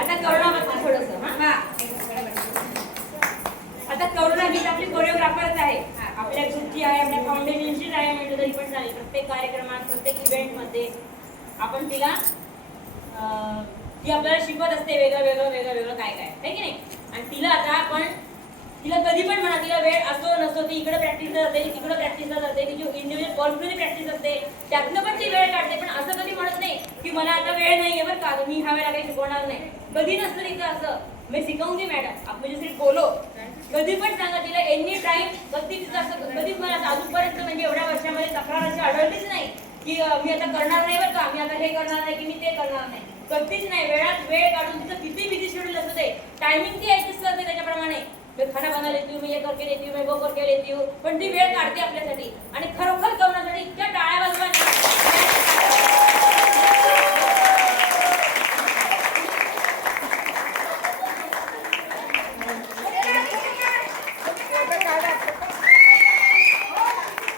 आता करुणामध्ये थोडंसं आता करुणा ही आपली कोरिओग्राफरच आहे, आपल्या ग्रुपची आहे, आपल्या फाउंडेशनचीच आहे म्हणजे तरी पण चालेल. प्रत्येक कार्यक्रमात प्रत्येक इव्हेंटमध्ये आपण तिला ती आपल्याला शिकवत असते वेगळं वेगळं वेगळं वेगळं काय काय आहे की नाही. आणि तिला आता आपण तिला कधी पण म्हणा, तिला वेळ असो नसो ती इकडे प्रॅक्टिसला जाते, तिकडे प्रॅक्टिसला जाते, तिची इंडिव्हिज्युअल पर्सनली प्रॅक्टिस असते, त्यातनं पण ती वेळ काढते. पण असं कधी म्हणत नाही की मला आता वेळ नाहीये बरं का, मी ह्या वेळेला काही शिकवणार नाही. कधी नसतं तिचं असं, मी सिखाऊंगी मॅडम, आप मुझे सिर्फ बोलो. कधी पण सांगा तिला एनी टाइम. कधी तिचं असं कधीच मला अजूनपर्यंत म्हणजे एवढ्या वर्षामध्ये तक्रार अशी आढळलीच नाही की मी आता करणार नाही बरं का, मी आता हे करणार नाही की मी ते करणार नाही. कधीच नाही. वेळात वेळ काढून तिचं किती बिझी शेड्यूल असतं ते टायमिंग ती ऍडजस्ट करते त्याच्याप्रमाणे. मैं खाना बना लेती हूँ, मैं ये करके लेती हूँ, मैं वो करके लेती हूँ, पण ती वेळ काढते आपल्यासाठी. आणि खरोखर कवनासाठी इतक्या टाळ्या वाजवा